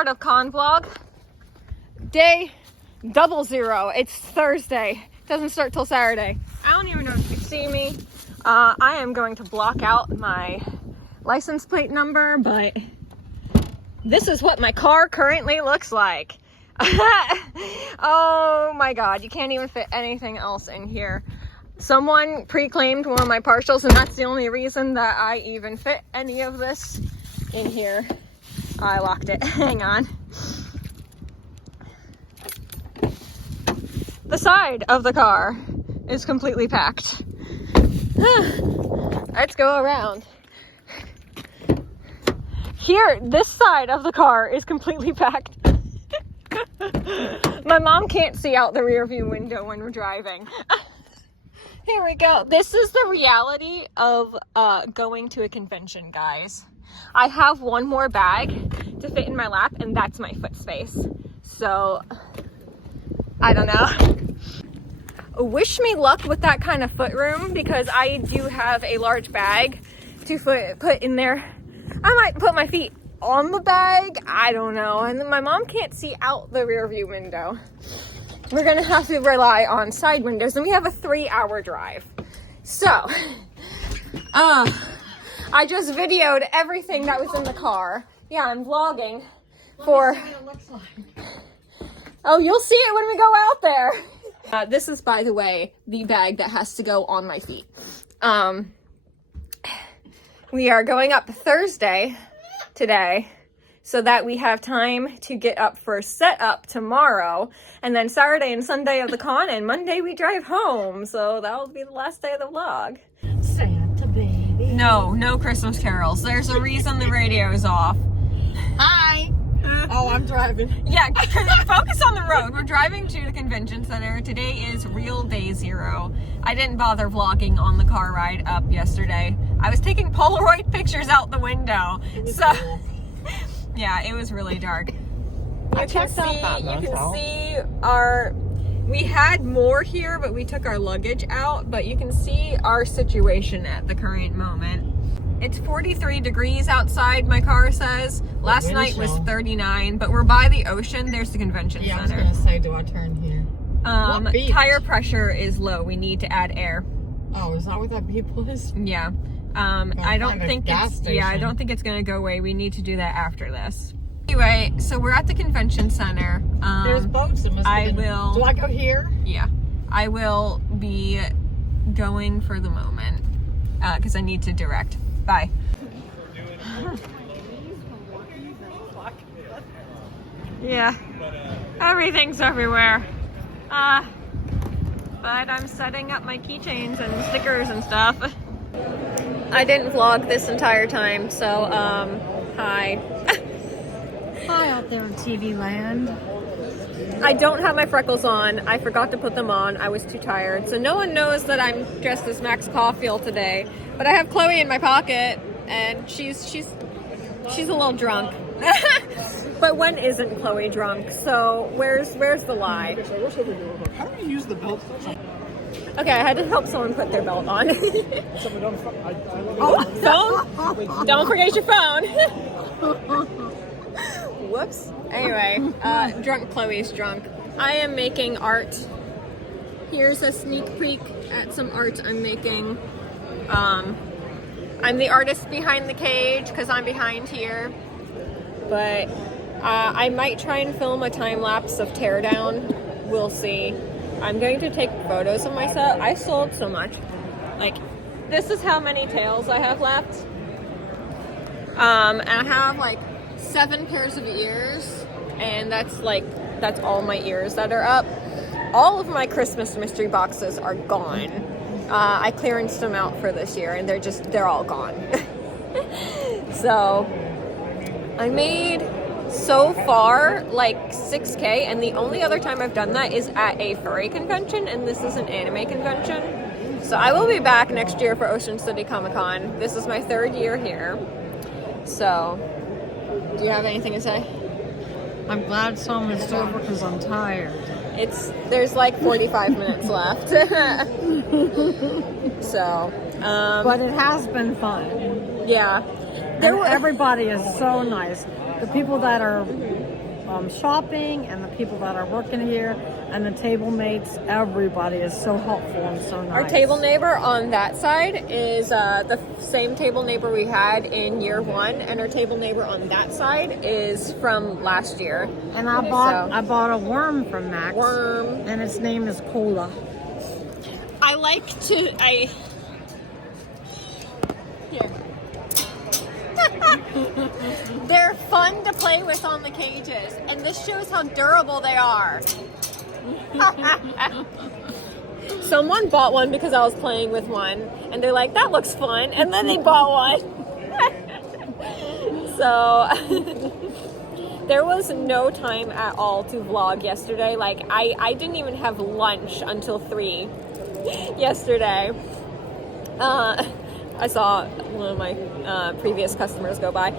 start of con vlog. Day 00. It's Thursday. Doesn't start till Saturday. I don't even know if you see me. I am going to block out my license plate number, but this is what my car currently looks like. Oh my god, you can't even fit anything else in here. Someone pre-claimed one of my partials, and that's the only reason that I even fit any of this in here. I locked it. Hang on. The side of the car is completely packed. Let's go around. Here, this side of the car is completely packed. My mom can't see out the rear view window when we're driving. Here we go. This is the reality of going to a convention, guys. I have one more bag to fit in my lap, and that's my foot space. So, I don't know. Wish me luck with that kind of foot room, because I do have a large bag to put in there. I might put my feet on the bag. I don't know. And my mom can't see out the rear view window. We're gonna have to rely on side windows, and we have a 3-hour drive. So, I just videoed everything that was in the car. Yeah, I'm vlogging for... Let me see what it looks like. Oh, you'll see it when we go out there. This is, by the way, the bag that has to go on my feet. We are going up Thursday today so that we have time to get up for setup tomorrow, and then Saturday and Sunday of the con, and Monday we drive home. So that will be the last day of the vlog. Santa baby. No Christmas carols. There's a reason the radio is off. Hi. Oh, I'm driving. Yeah, focus on the road. We're driving to the convention center. Today is real day 0. I didn't bother vlogging on the car ride up yesterday. I was taking Polaroid pictures out the window. So, yeah, it was really dark. You can see we had more here, but we took our luggage out, but you can see our situation at the current moment. It's 43 degrees outside, my car says. Last night was 39, but we're by the ocean. There's the convention center. I was gonna say, do I turn here? Tire pressure is low. We need to add air. Oh, is that what that beep was? Yeah. I don't think it's gonna go away. We need to do that after this. Anyway, so we're at the convention center. There's boats. That must have been... Do I go here? Yeah. I will be going for the moment because I need to direct. Bye. Yeah, everything's everywhere. But I'm setting up my keychains and stickers and stuff. I didn't vlog this entire time, so hi. Hi out there in TV land. I don't have my freckles on. I forgot to put them on. I was too tired. So no one knows that I'm dressed as Max Caulfield today. But I have Chloe in my pocket, and she's a little drunk. But when isn't Chloe drunk? So where's the lie? How do you use the belt? Okay, I had to help someone put their belt on. Phone? Don't forget your phone. Whoops. Anyway, drunk Chloe's drunk. I am making art. Here's a sneak peek at some art I'm making. I'm the artist behind the cage because I'm behind here. But I might try and film a time lapse of teardown. We'll see. I'm going to take photos of myself. I sold so much. Like, this is how many tails I have left. And I have like 7 pairs of ears, and that's all my ears that are up. All of my Christmas mystery boxes are gone. I clearanced them out for this year, and they're all gone. So I made so far like 6K, and the only other time I've done that is at a furry convention, and this is an anime convention. So I will be back next year for Ocean City Comic Con. This is my 3rd year here. So, do you have anything to say? I'm glad summer's over because I'm tired. There's like 45 minutes left. So, but it has been fun. Yeah. Everybody is so nice. The people that are shopping and the people that are working here and the table mates, everybody is so helpful and so nice. Our table neighbor on that side is the same table neighbor we had in year 1, and our table neighbor on that side is from last year. And I bought a worm from Max. Worm. And its name is Cola. Here. They're fun to play with on the cages, and this shows how durable they are. Someone bought one because I was playing with one, and they're like, that looks fun, and then they bought one. So there was no time at all to vlog yesterday. Like, I didn't even have lunch until 3 yesterday. I saw one of my previous customers go by.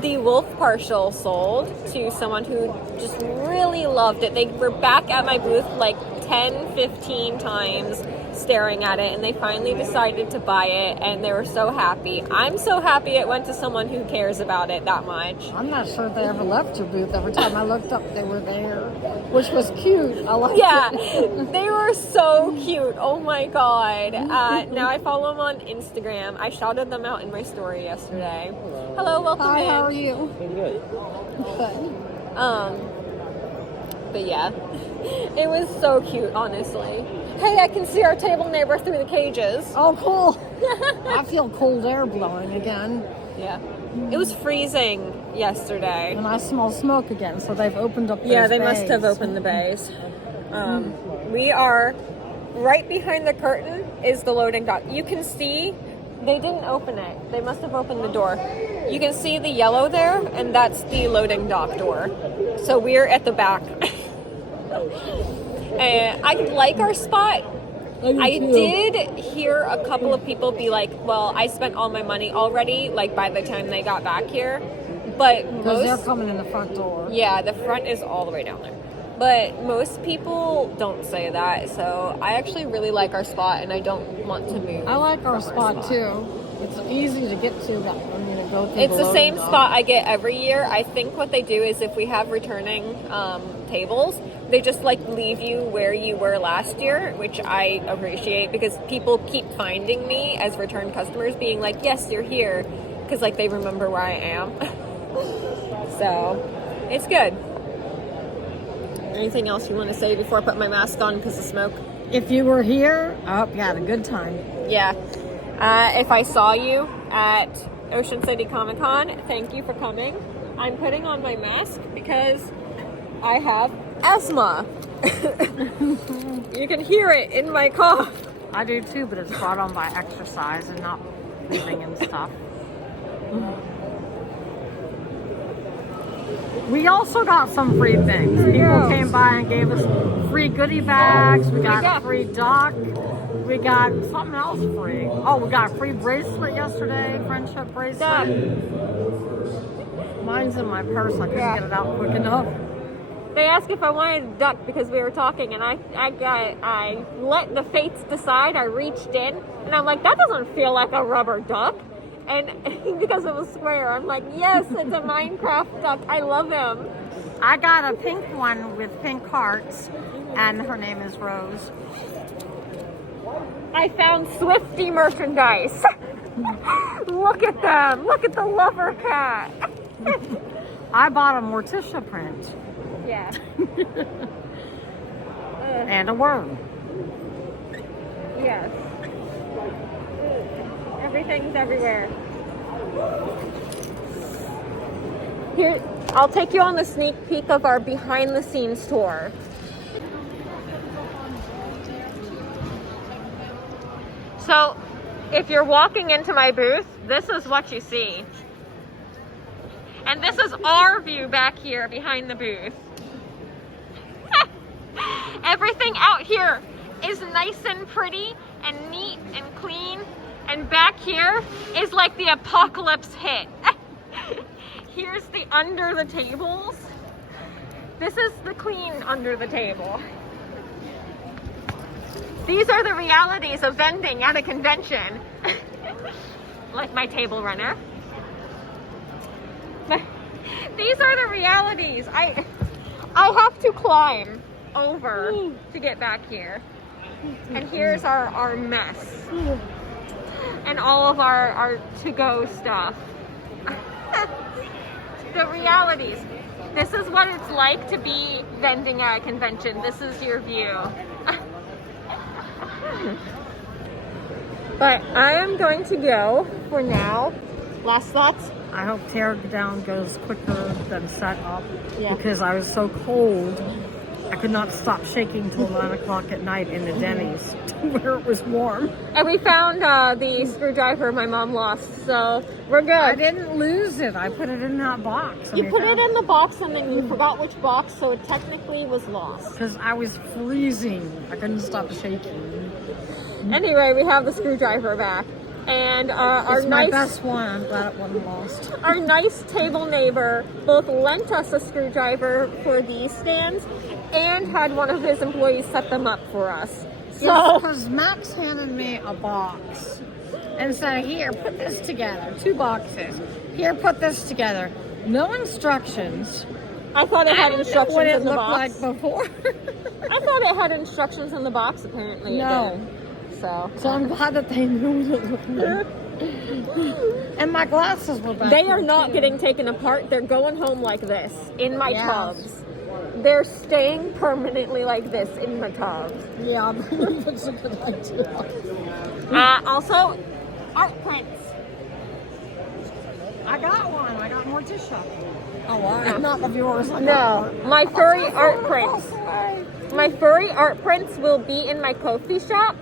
The wolf partial sold to someone who just really loved it. They were back at my booth like 10, 15 times staring at it, and they finally decided to buy it, and they were so happy. I'm so happy it went to someone who cares about it that much. I'm not sure if they ever left your booth. Every time I looked up, they were there, which was cute. I liked it. They were so cute. Oh my god. Now I follow them on Instagram. I shouted them out in my story yesterday. Hello, welcome Hi, in. how are you? Good. But yeah, it was so cute, honestly. Hey, I can see our table neighbor through the cages. Oh, cool. I feel cold air blowing again. Yeah. It was freezing yesterday. And I smell smoke again, so they've opened up those Yeah, they must bays. have opened the bays. We are right behind the curtain is the loading dock. You can see they didn't open it. They must have opened the door. You can see the yellow there, and that's the loading dock door. So we're at the back. And I like our spot. I did hear a couple of people be like, well, I spent all my money already, like by the time they got back here. But Because they're coming in the front door. yeah, the front is all the way down there. But most people don't say that, so I actually really like our spot, and I don't want to move. I like our spot too. It's easy to get to that. I mean, go through It's the loading same dock. spot I get every year. I think what they do is if we have returning tables, they just like leave you where you were last year, which I appreciate because people keep finding me as return customers being like, yes, you're here, because like they remember where I am. So it's good. Anything else you want to say before I put my mask on because of smoke? If you were here, I hope you had a good time. Yeah. If I saw you at Ocean City Comic Con, thank you for coming. I'm putting on my mask because I have asthma. You can hear it in my cough. I do too, but it's brought on by exercise and not breathing and stuff. We also got some free things. People came by and gave us free goodie bags. We got a free duck. We got something else free. Oh, we got a free bracelet yesterday, friendship bracelet. Mine's in my purse. I couldn't get it out quick enough. They asked if I wanted a duck because we were talking, and I let the fates decide. I reached in, and I'm like, that doesn't feel like a rubber duck. And because it was square, I'm like, yes, it's a Minecraft duck. I love him. I got a pink one with pink hearts, and her name is Rose. I found Swifty merchandise. Look at them. Look at the lover cat. I bought a Morticia print. Yeah. And a worm. Yes. Everything's everywhere. Here, I'll take you on the sneak peek of our behind the scenes tour. So, if you're walking into my booth, this is what you see. And this is our view back here behind the booth. Everything out here is nice and pretty and neat and clean. And back here is like the apocalypse hit. Here's the under the tables. This is the clean under the table. These are the realities of vending at a convention. Like my table runner. These are the realities. I have to climb over to get back here. And here's our mess. And all of our to-go stuff. The realities. This is what it's like to be vending at a convention. This is your view. But I am going to go for now. Last thoughts? I hope tear down goes quicker than set up because I was so cold. I could not stop shaking till 9 o'clock at night in the Denny's where it was warm. And we found the screwdriver my mom lost, so we're good. I didn't lose it. I put it in that box. You put it in the box and then you forgot which box, so it technically was lost. Because I was freezing. I couldn't stop shaking. Anyway, we have the screwdriver back. And our it's my best one. I'm glad it wasn't lost. Our nice table neighbor both lent us a screwdriver for these stands and had one of his employees set them up for us. So, because Max handed me a box and said, here, put this together. 2 boxes. Here, put this together. No instructions. I thought it had instructions what it in the looked box. like before. I thought it had instructions in the box, apparently. No. So I'm glad that they knew what it looked like. And my glasses were back. They are not getting taken apart. They're going home like this, in my tubs. They're staying permanently like this in the tubs. Yeah, that's a good idea. Also, art prints. I got one. I got more tissue. Oh, wow. Not of yours. No, my furry art prints. My furry art prints will be in my Ko-fi shop.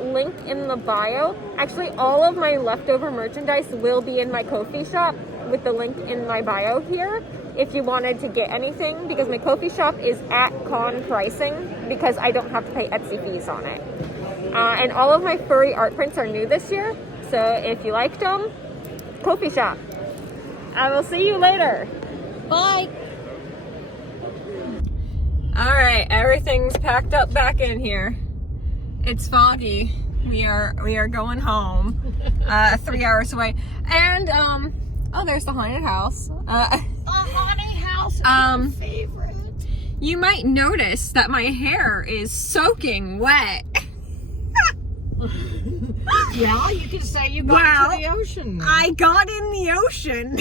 Link in the bio. Actually, all of my leftover merchandise will be in my Ko-fi shop with the link in my bio here if you wanted to get anything, because my Ko-fi shop is at con pricing because I don't have to pay Etsy fees on it. And all of my furry art prints are new this year, so if you liked them, Ko-fi shop. I will see you later. Bye. All right, everything's packed up back in here. It's foggy. We are going home. 3 hours away. And oh, there's the haunted house. The haunted house is my favorite. You might notice that my hair is soaking wet. Yeah, you could say you got to the ocean. I got in the ocean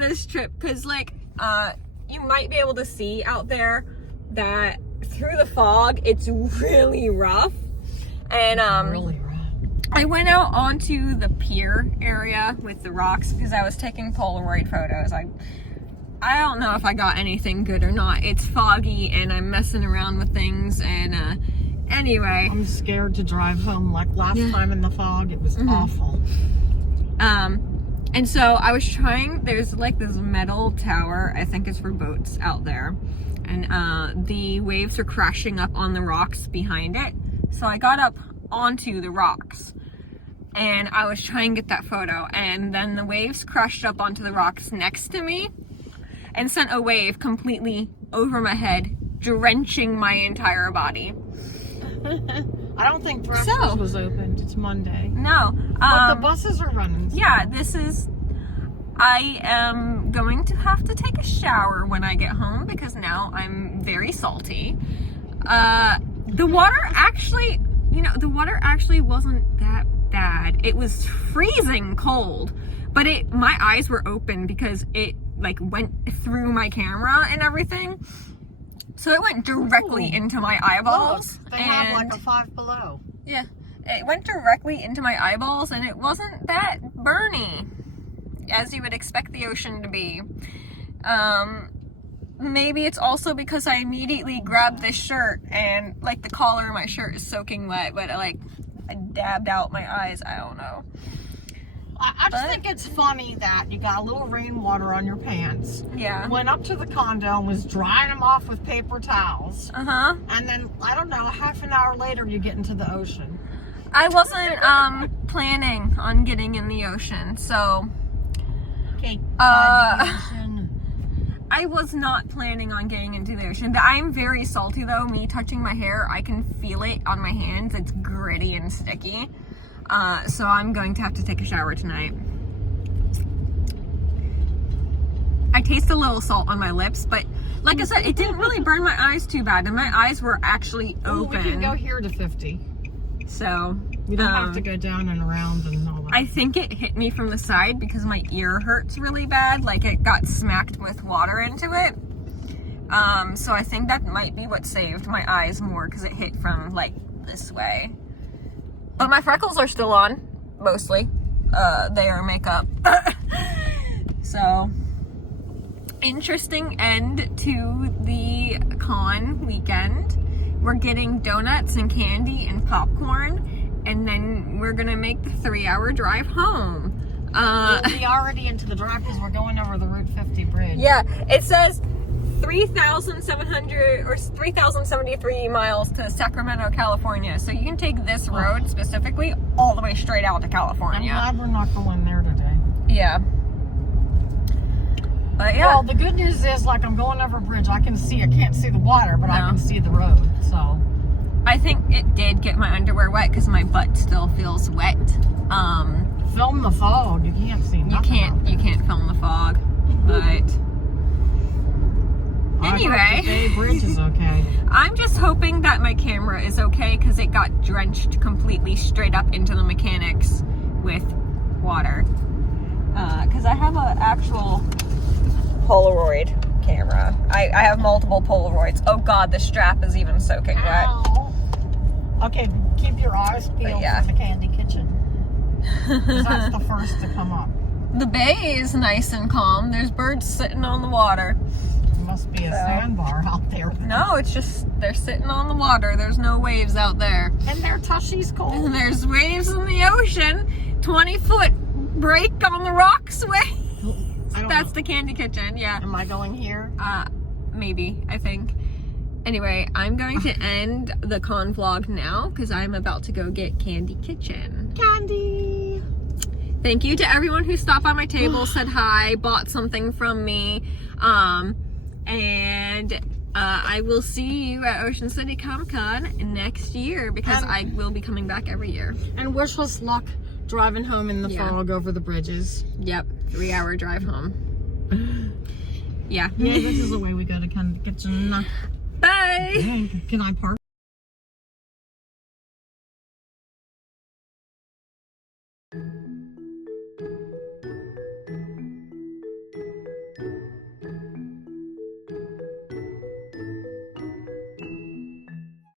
this trip because, like, you might be able to see out there that through the fog it's really rough, and really rough. I went out onto the pier area with the rocks because I was taking Polaroid photos. I don't know if I got anything good or not. It's foggy and I'm messing around with things, and anyway, I'm scared to drive home. Like last time in the fog, it was awful. And so I was trying, there's like this metal tower, I think it's for boats out there, and the waves are crashing up on the rocks behind it. So I got up onto the rocks and I was trying to get that photo, and then the waves crashed up onto the rocks next to me and sent a wave completely over my head, drenching my entire body. I don't think Threshers was opened. It's Monday. No. But the buses are running. Yeah, I am going to have to take a shower when I get home because now I'm very salty. The water actually, the water actually wasn't that bad. It was freezing cold, but my eyes were open because it like went through my camera and everything. So it went directly into my eyeballs. They have like a 5 below. Yeah, it went directly into my eyeballs, and it wasn't that burny, as you would expect the ocean to be. Maybe it's also because I immediately grabbed this shirt, and like the collar of my shirt is soaking wet, but I dabbed out my eyes. I don't know. I just think it's funny that you got a little rainwater on your pants. Yeah. Went up to the condo and was drying them off with paper towels. Uh-huh. And then, I don't know, half an hour later you get into the ocean. I wasn't planning on getting in the ocean, so Okay. I was not planning on getting into the ocean. I'm very salty though. Me touching my hair, I can feel it on my hands. It's gritty and sticky. So I'm going to have to take a shower tonight. I taste a little salt on my lips, but like I said, it didn't really burn my eyes too bad, and my eyes were actually open. We can go here to 50. So we don't have to go down and around and all that. I think it hit me from the side because my ear hurts really bad. Like it got smacked with water into it. So I think that might be what saved my eyes more because it hit from like this way. But my freckles are still on, mostly. They are makeup. So, interesting end to the con weekend. We're getting donuts and candy and popcorn, and then we're gonna make the 3-hour drive home. We'll be already into the drive because we're going over the Route 50 bridge. Yeah, it says 3,700 or 3,073 miles to Sacramento, California. So you can take this road specifically all the way straight out to California. I'm glad we're not going there today. Yeah. But yeah. Well, the good news is, like, I'm going over a bridge. I can't see the water, but I can see the road. So I think it did get my underwear wet because my butt still feels wet. Film the fog. You can't see nothing. You can't film the fog, but anyway, the bridge is okay. I'm just hoping that my camera is okay because it got drenched completely straight up into the mechanics with water. Because I have an actual Polaroid camera. I have multiple Polaroids. Oh God, the strap is even soaking wet. Ow. Okay, keep your eyes peeled for the Candy Kitchen. Because that's the first to come up. The bay is nice and calm. There's birds sitting on the water. It must be a sandbar out there. No, it's just they're sitting on the water. There's no waves out there. And their tushy's cold. And there's waves in the ocean. 20-foot break on the rocks way. That's the Candy Kitchen, yeah. Am I going here? Maybe, I think. Anyway, I'm going to end the con vlog now because I'm about to go get Candy Kitchen. Candy! Thank you to everyone who stopped by my table, said hi, bought something from me. And I will see you at Ocean City Comic Con next year because I will be coming back every year. And wish us luck driving home in the fog over the bridges. Yep, 3-hour drive home. Yeah. Yeah, this is the way we go to Candy Kitchen. Bye! Can I park?